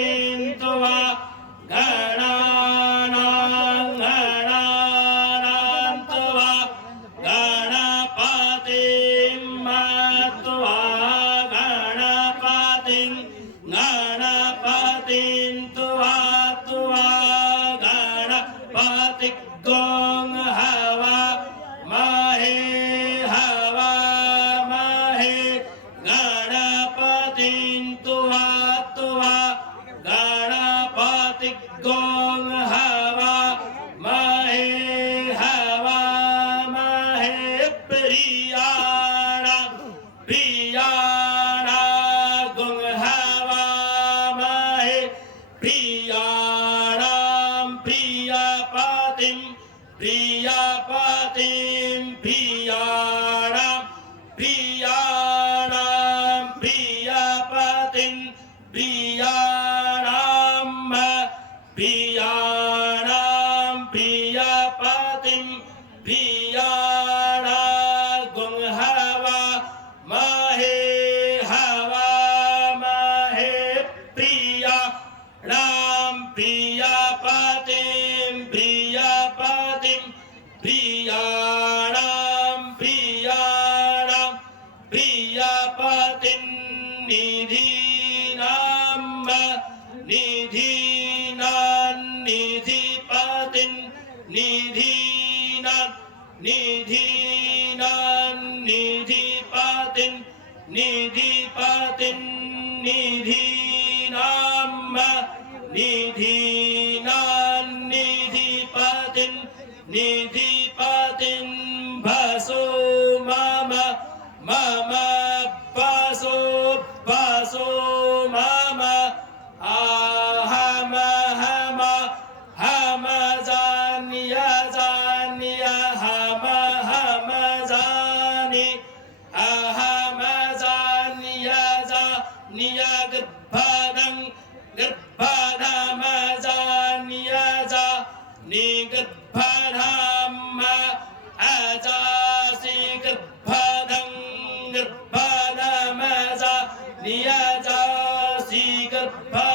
गणपतिन्तु वा गणानान्तु वा गणपतिं मतु वा गणपतिन्तु वा गणपति गों हवा महे गणपतिन्तु वा गणपति गों हवा महे प्रियाणा गों हवा महे प्रियाणां प्रियपतिं प्रियाणां प्रियपतिं प्रियाणां गों हवा महे प्रियाणां प्रियपतिं प्रियपतिं निधिपतिं भसो मम भसो मम अहम जान्य हम जानि अहम जान्य गर्भदं जान्य गर्भधाम अजासि गर्भदं जान्य गर्भ